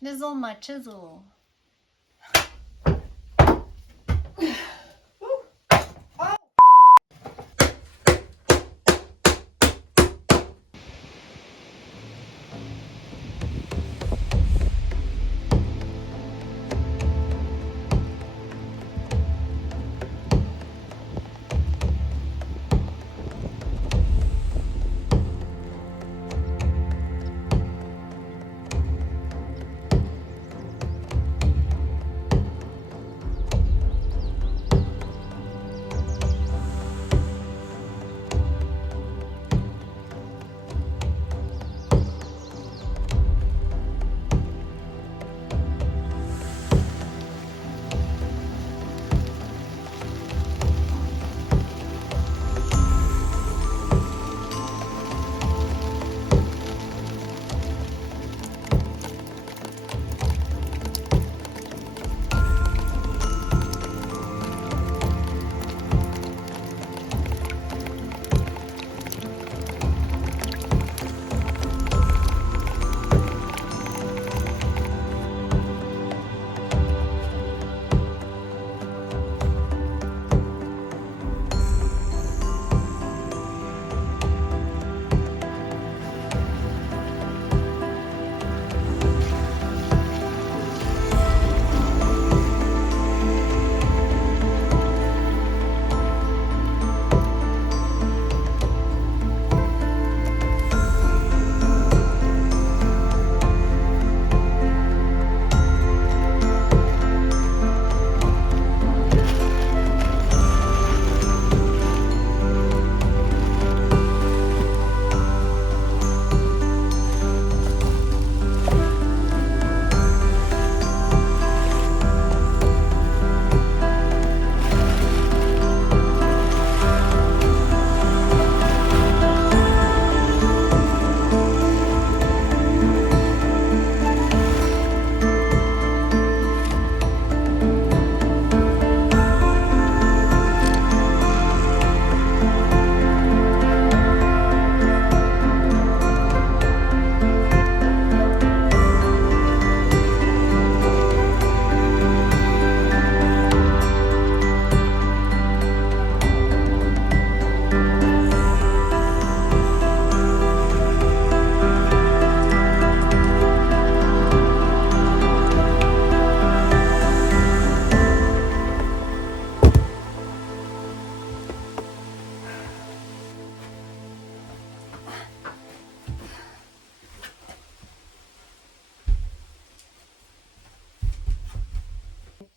Nizzle my chisel.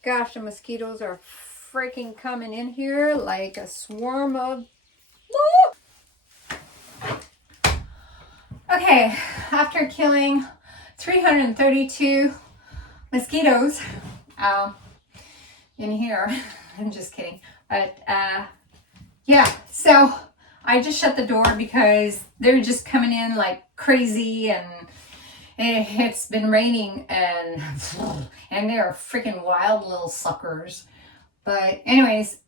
Gosh, the mosquitoes are freaking coming in here like a swarm of... Okay, after killing 332 mosquitoes in here, I'm just kidding, but yeah, so I just shut the door because they're just coming in like crazy, and it's been raining, and they're freaking wild little suckers. But anyways,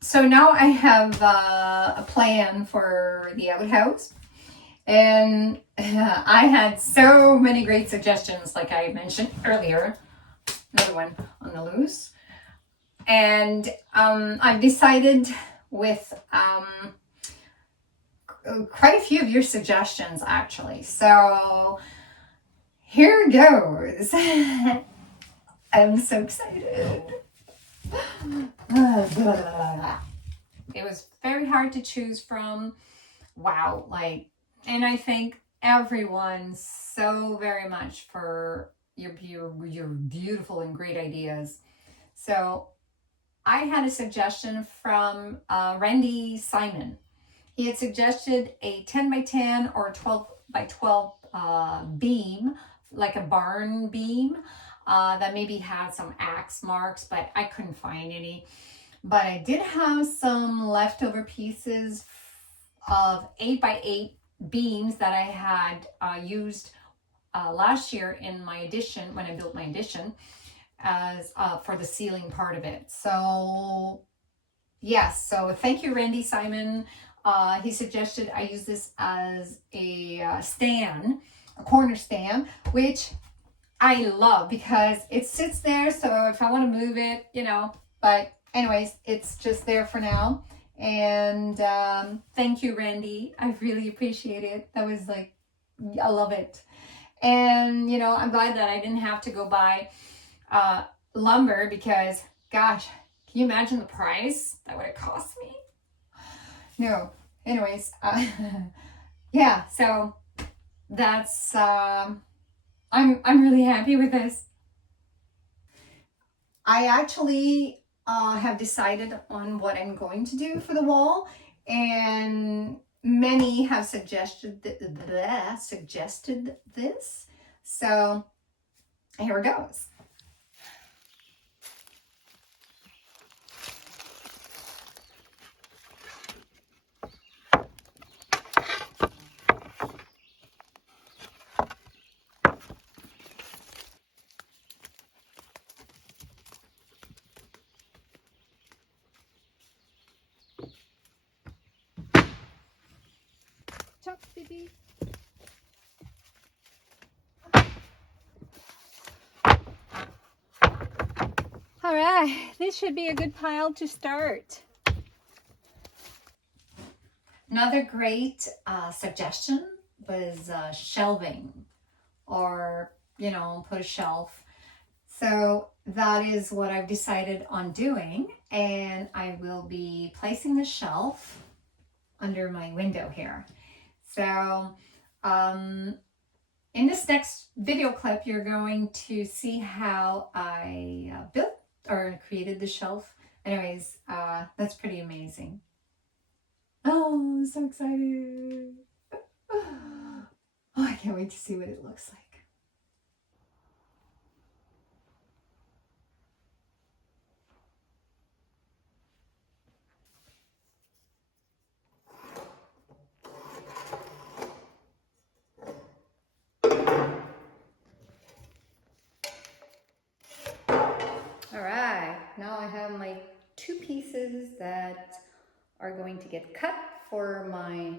so now I have a plan for the outhouse, and I had so many great suggestions, like I mentioned earlier. Another one on the loose, and I've decided with quite a few of your suggestions actually. So here goes. I'm so excited. It was very hard to choose from. Wow, like, and I thank everyone so very much for your beautiful and great ideas. So I had a suggestion from Randy Simon. He had suggested a 10 by 10 or 12 by 12 beam, like a barn beam, that maybe had some axe marks, but I couldn't find any. But I did have some leftover pieces of 8 by 8 beams that I had used last year in my addition, when I built my addition, as for the ceiling part of it. So yes, so thank you, Randy Simon. He suggested I use this as a stand, a corner stand, which I love because it sits there. So if I want to move it, you know, but anyways, it's just there for now. And thank you, Randy. I really appreciate it. That was like, I love it. And, you know, I'm glad that I didn't have to go buy lumber because, gosh, can you imagine the price that would have cost me? No. Anyways, yeah, so that's, I'm really happy with this. I actually have decided on what I'm going to do for the wall, and many have suggested this. So here it goes. Chop, baby. All right, this should be a good pile to start. Another great suggestion was shelving, or, you know, put a shelf. So that is what I've decided on doing, and I will be placing the shelf under my window here. So in this next video clip, you're going to see how I built or created the shelf. Anyways, that's pretty amazing. Oh, I'm so excited. Oh, I can't wait to see what it looks like. All right, now I have my 2 pieces that are going to get cut for my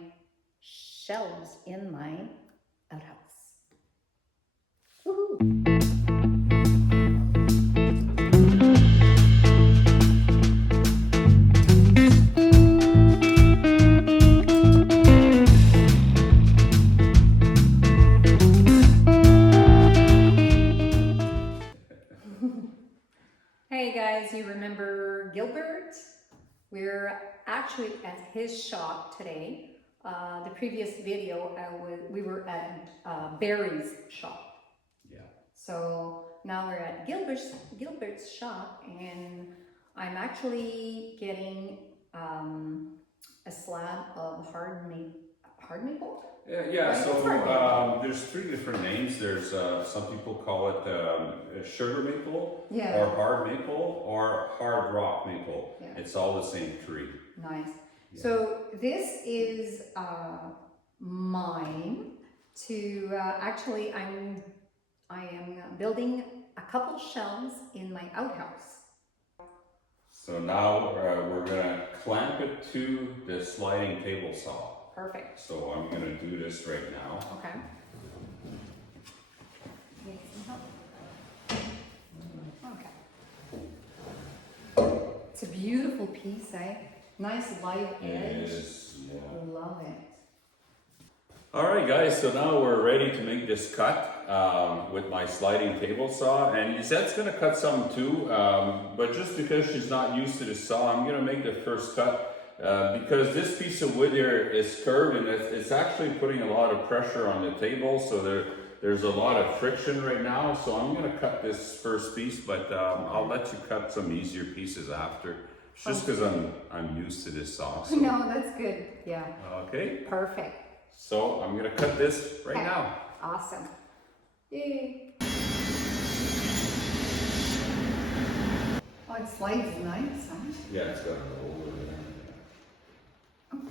shelves in my outhouse. Woohoo! Hey guys, you remember Gilbert? We're actually at his shop today. The previous video, we were at Barry's shop. Yeah. So now we're at Gilbert's shop, and I'm actually getting a slab of hard maple? Yeah, Right, so it's hard maple. there's 3 different names. There's some people call it sugar maple, Yeah. or hard maple, or hard rock maple. Yeah. It's all the same tree. Nice. Yeah. So this is mine to actually I am building a couple shelves in my outhouse. So now we're gonna clamp it to the sliding table saw. Perfect. So I'm gonna do this right now. Okay. Need some help? Okay. It's a beautiful piece, eh? Nice light edge. It is, yeah. Love it. Alright guys, so now we're ready to make this cut with my sliding table saw, and Lizette's going to cut some too, but just because she's not used to the saw, I'm going to make the first cut because this piece of wood here is curved, and it's actually putting a lot of pressure on the table, so there's a lot of friction right now, so I'm going to cut this first piece, but I'll let you cut some easier pieces after. It's just because I'm used to this saw. So. No, that's good. Yeah. Okay. Perfect. So I'm gonna cut this right now. Awesome. Yay. Oh, it slides nice, huh? Yeah, it's got a roll over there.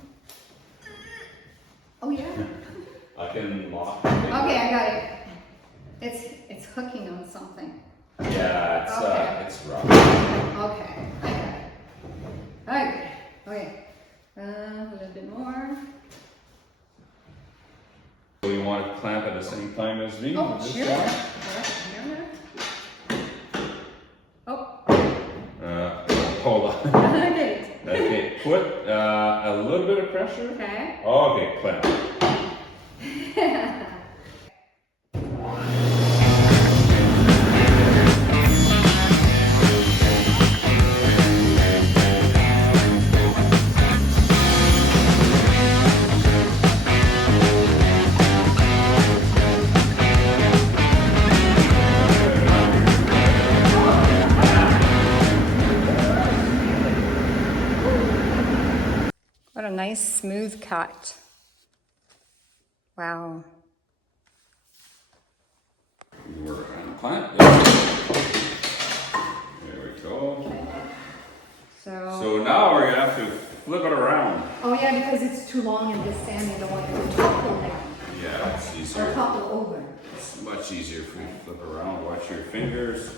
Oh yeah. I can lock. Okay, I got it. It's hooking on something. Yeah, it's Okay. it's rough. Okay, I got it. Okay. Okay. A little bit more. So you want to clamp at the same time as me? Oh, with this sure. one? Here. a little bit of pressure. Okay. Okay, clamp. What a nice smooth cut. Wow. We're on clamp. There we go. So now we're gonna have to flip it around. Oh yeah, because it's too long in this stand, you don't want it to topple down. Yeah, it's Or easier. topple over. It's much easier if we flip around. Watch your fingers.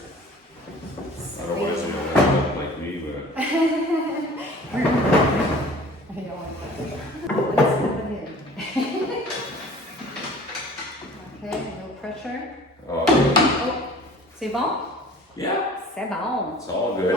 Otherwise, you're gonna look like me, but. I don't want that. Let's have it in. Okay, no pressure. Oh, Oh, c'est bon? yeah, C'est bon. it's all good.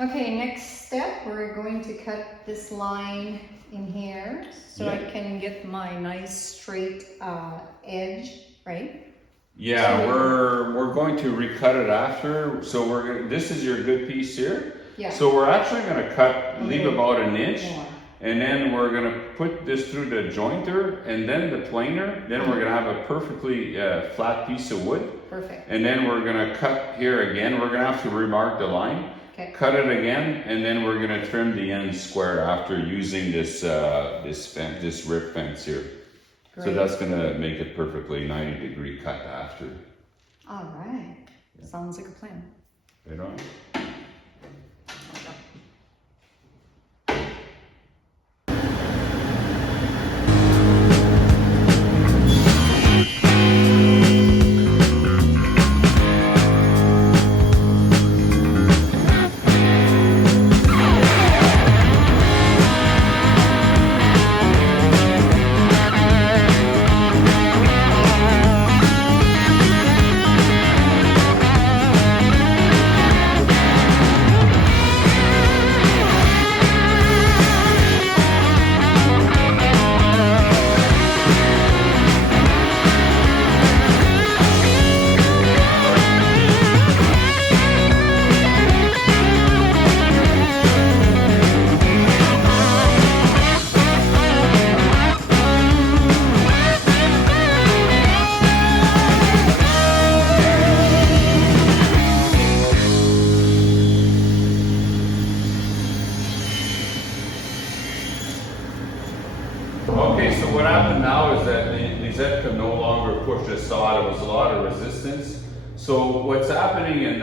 Okay, next step, we're going to cut this line in here so I can get my nice straight edge, right? Yeah, we're going to recut it after. So this is your good piece here. Yeah. So we're actually gonna leave about an inch, More. and then we're gonna put this through the jointer and then the planer. Then we're gonna have a perfectly flat piece of wood. Perfect. And then we're gonna cut here again. We're gonna have to remark the line. Okay. Cut it again, and then we're gonna trim the ends square after using this rip fence here. So Great. that's gonna make it perfectly 90-degree cut after. All right. Sounds like a plan. Right on. Okay, so what happened now is that the Z could no longer push the saw. There was a lot of resistance. So what's happening in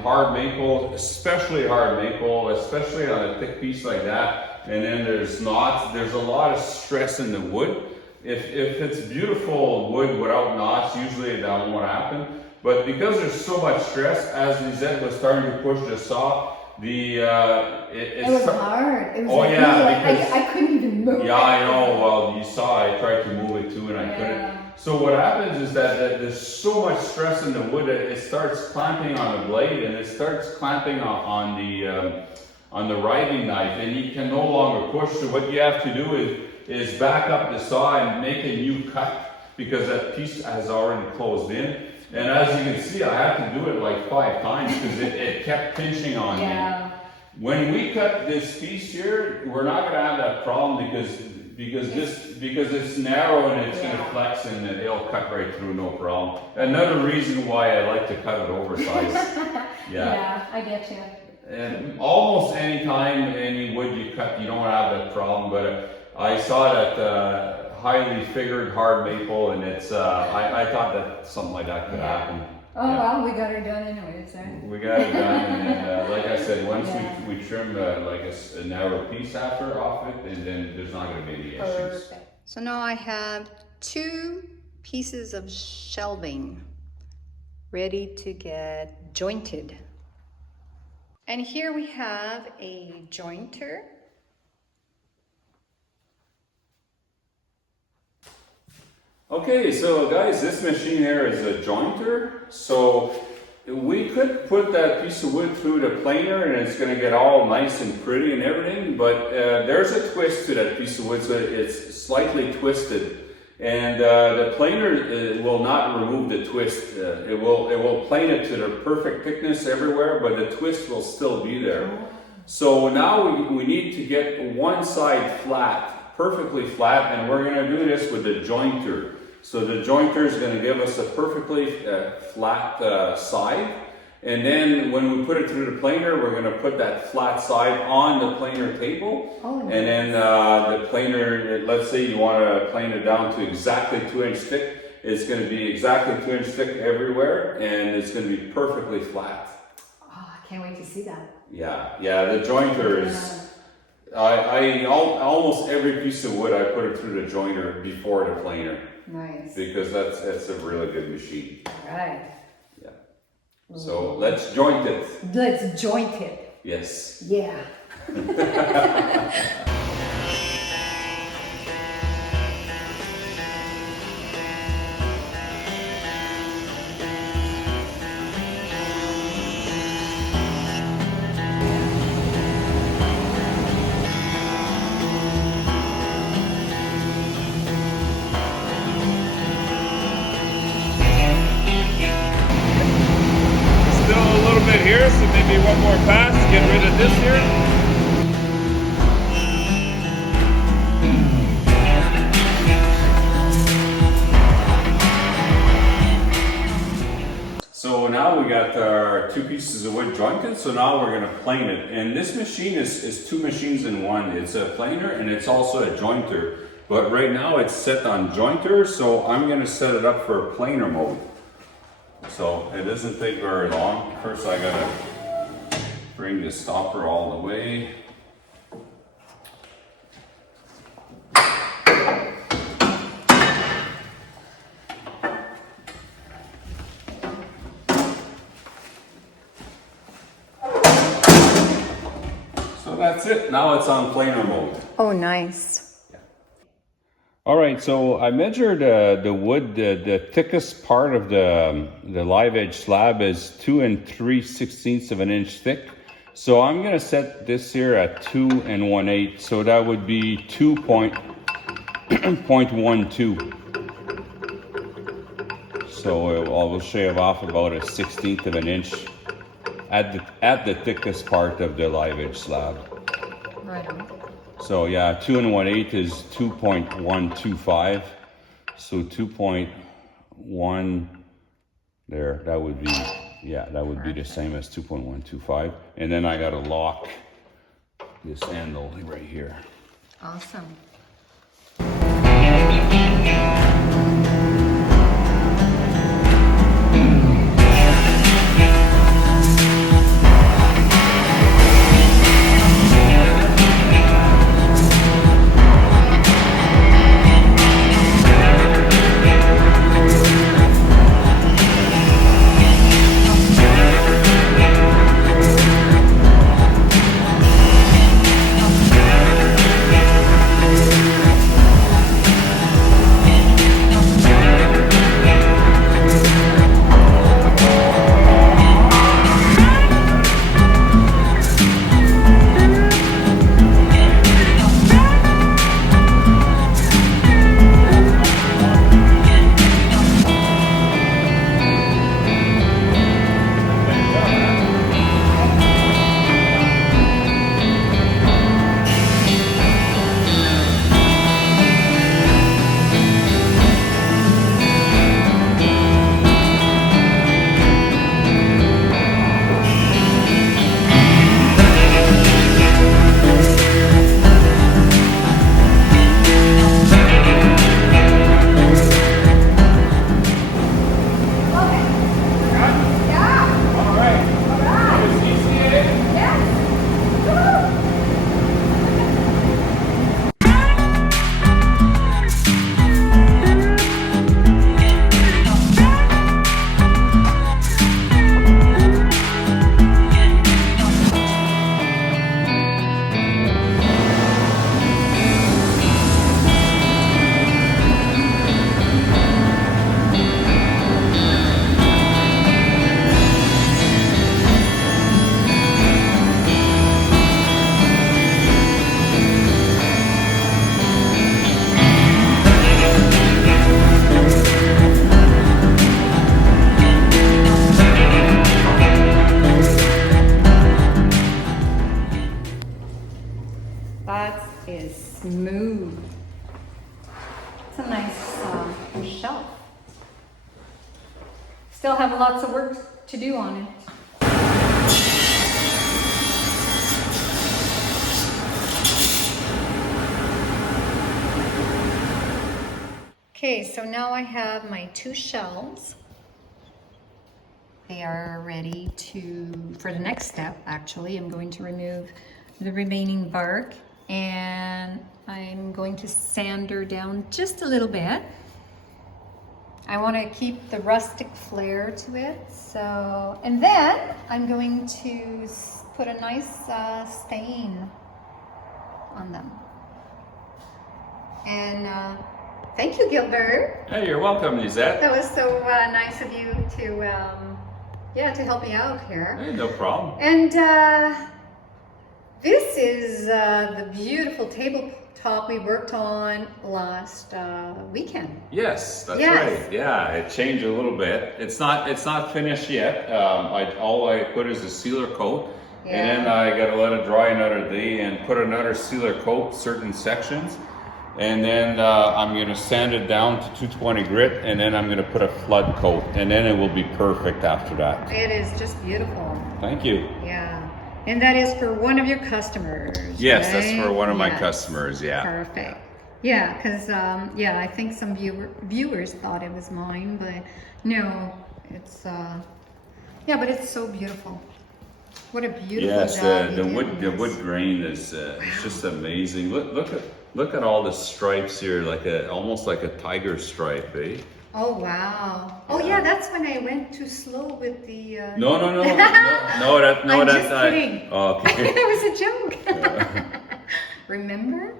hard maple, especially hard maple, especially on a thick piece like that, and then there's knots, there's a lot of stress in the wood. If it's beautiful wood without knots, usually that won't happen. But because there's so much stress, as the Z was starting to push the saw, it was hard. It was Oh, yeah, like because- I couldn't even move. Yeah, I know. Well, you saw I tried to move it too, and I couldn't. So what happens is that there's so much stress in the wood that it starts clamping on the blade, and it starts clamping on the riving knife, and you can no longer push. So what you have to do is back up the saw and make a new cut, because that piece has already closed in. And as you can see, I had to do it like 5 times because it kept pinching on me. When we cut this piece here, we're not going to have that problem because it's narrow and it's going to flex and it'll cut right through, no problem. Another reason why I like to cut it oversized. Yeah, I get you. And almost any time any wood you cut, you don't have that problem. But I saw that highly figured hard maple, and it's I thought that something like that could happen. Oh, Yeah. well, we got her done anyways, eh? We got it done, and then, like I said, once we trim like a narrow piece after off it, and then there's not going to be any issues. So now I have 2 pieces of shelving ready to get jointed. And here we have a jointer. Okay, so guys, this machine here is a jointer. So we could put that piece of wood through the planer and it's going to get all nice and pretty and everything, but there's a twist to that piece of wood, so it's slightly twisted. And the planer will not remove the twist. It will plane it to the perfect thickness everywhere, but the twist will still be there. So now we need to get one side flat, perfectly flat, and we're going to do this with the jointer. So the jointer is going to give us a perfectly flat side, and then when we put it through the planer, we're going to put that flat side on the planer table. Oh, nice. And then the planer, let's say you want to plane it down to exactly 2-inch thick, it's going to be exactly 2-inch thick everywhere, and it's going to be perfectly flat. Oh, I can't wait to see that. Yeah, the jointer is. I almost every piece of wood I put it through the jointer before the planer. Nice. Because that's a really good machine. All right. Yeah. So let's joint it. Let's joint it. Yes. Yeah. Still a little bit here, so maybe one more pass, get rid of this here. So now we got our 2 pieces of wood jointed, so now we're going to plane it. And this machine is 2 machines in one. It's a planer and it's also a jointer. But right now it's set on jointer, so I'm going to set it up for planer mode. So it doesn't take very long. First I gotta bring the stopper all the way. So that's it. Now it's on planer mode. Oh, nice. All right, so I measured the wood. The thickest part of the live edge slab is 2 3/16 of an inch thick. So I'm gonna set this here at 2 1/8. So that would be 2.12. So I will shave off about a 1/16 of an inch at the thickest part of the live edge slab. Right on. So yeah, 2 1/8 is 2.125. So 2.1 there, that would be, yeah, that would be the same as 2.125. And then I gotta lock this handle right here. Awesome. It's a nice shelf. Still have lots of work to do on it. Okay, so now I have my 2 shelves. They are ready for the next step. Actually, I'm going to remove the remaining bark and I'm going to sand her down just a little bit. I want to keep the rustic flair to it. So, and then I'm going to put a nice stain on them. And thank you, Gilbert. Hey, you're welcome, Lisette. That was so nice of you to help me out here. Hey, no problem. And this is the beautiful tabletop we worked on last weekend. Yes, that's Yes. right. Yeah, it changed a little bit. It's not finished yet. All I put is a sealer coat, and then I got to let it dry another day and put another sealer coat certain sections. And then I'm going to sand it down to 220 grit, and then I'm going to put a flood coat, and then it will be perfect after that. It is just beautiful. Thank you. Yeah. And that is for one of your customers. Yes, right? that's for one of my Yes. customers, yeah. Perfect. Yeah, because I think some viewers thought it was mine, but no, it's but it's so beautiful. What a beautiful Yes, job you the did. wood wood grain is it's just amazing. Look at all the stripes here, almost like a tiger stripe, eh? Oh wow! Oh yeah, that's when I went too slow with the. No, I'm that's just not. kidding. Oh, okay. That was a joke. Remember?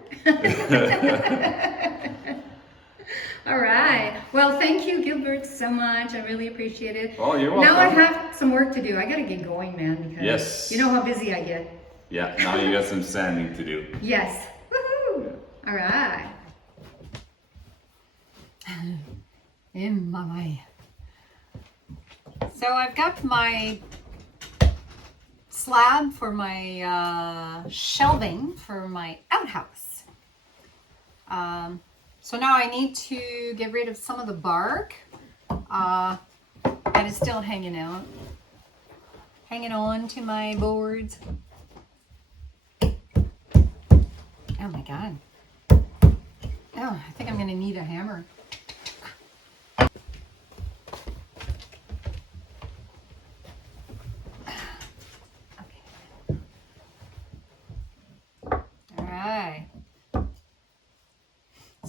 All right. Well, thank you, Gilbert, so much. I really appreciate it. Oh, you're welcome. Now I have some work to do. I gotta get going, man, because Yes. you know how busy I get. Yeah, now you got some sanding to do. Yes. Woohoo! All right. In my way. So I've got my slab for my shelving for my outhouse. So now I need to get rid of some of the bark that is still hanging on to my boards. Oh my God. Oh, I think I'm gonna need a hammer.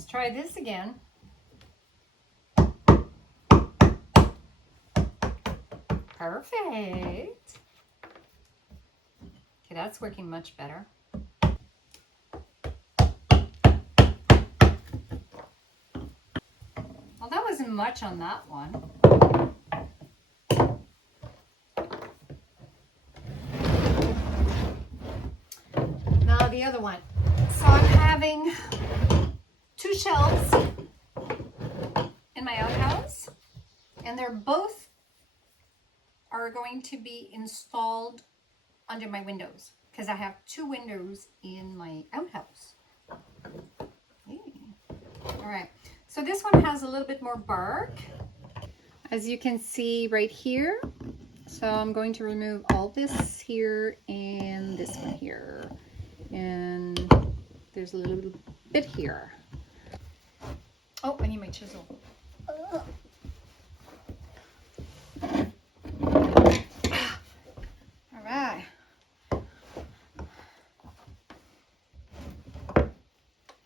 Try this again. Perfect. Okay, that's working much better. Well, that wasn't much on that one. Now the other one. So I'm having 2 shelves in my outhouse, and they're both are going to be installed under my windows because I have 2 windows in my outhouse. All right, so this one has a little bit more bark, as you can see right here. So I'm going to remove all this here and this one here, and there's a little bit here. Oh, I need my chisel. All right.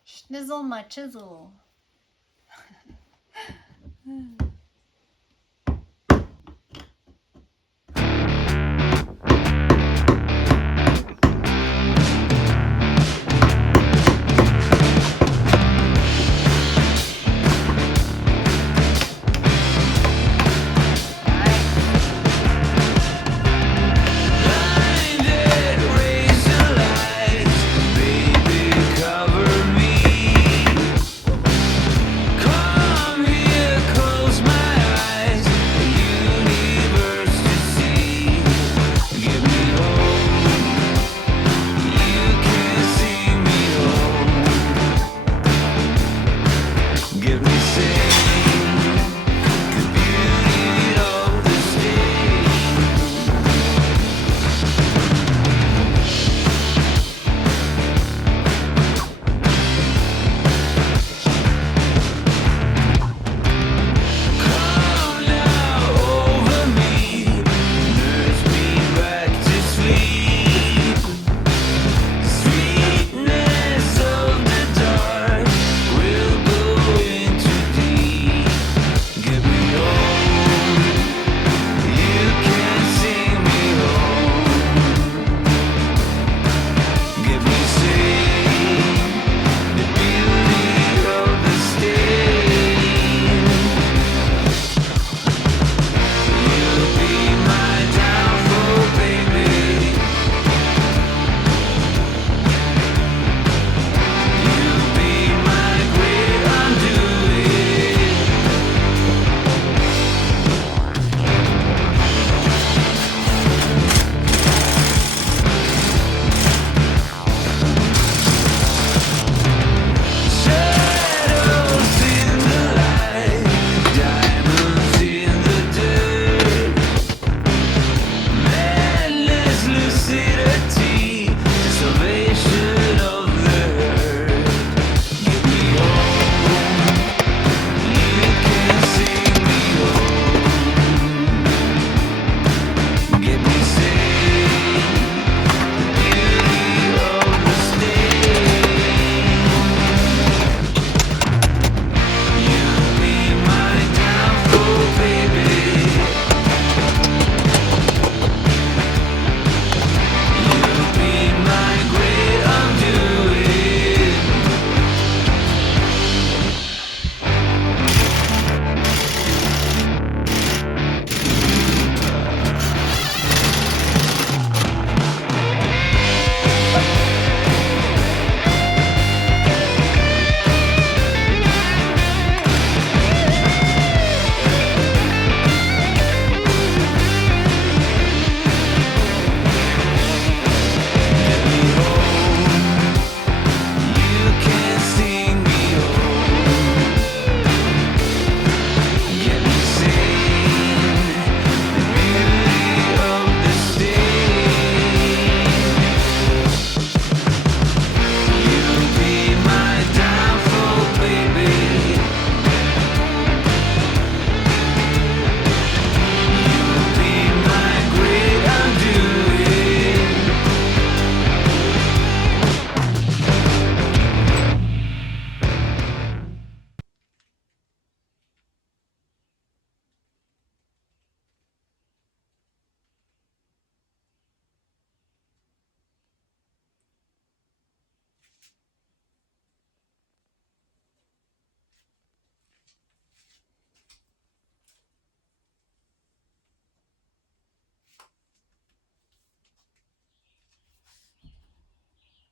Schnizzle my chisel. Close my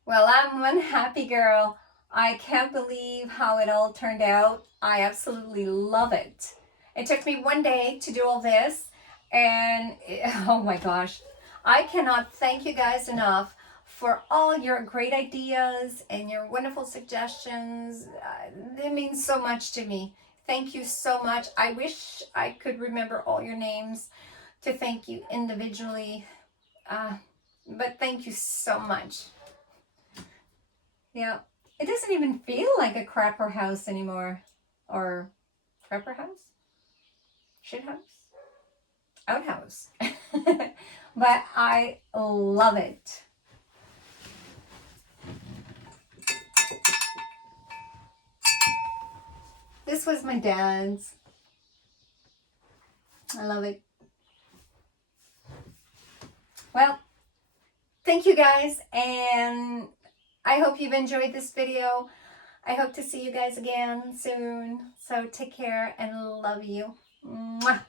Well, I'm one happy girl. I can't believe how it all turned out. I absolutely love it. It took me one day to do all this, and oh my gosh, I cannot thank you guys enough for all your great ideas and your wonderful suggestions. It means so much to me. Thank you so much. I wish I could remember all your names to thank you individually, but thank you so much. Yeah, it doesn't even feel like a crapper house anymore. Or crapper house? Shit house? Outhouse. But I love it. This was my dad's. I love it. Well, thank you guys, and I hope you've enjoyed this video. I hope to see you guys again soon. So take care and love you. Mwah.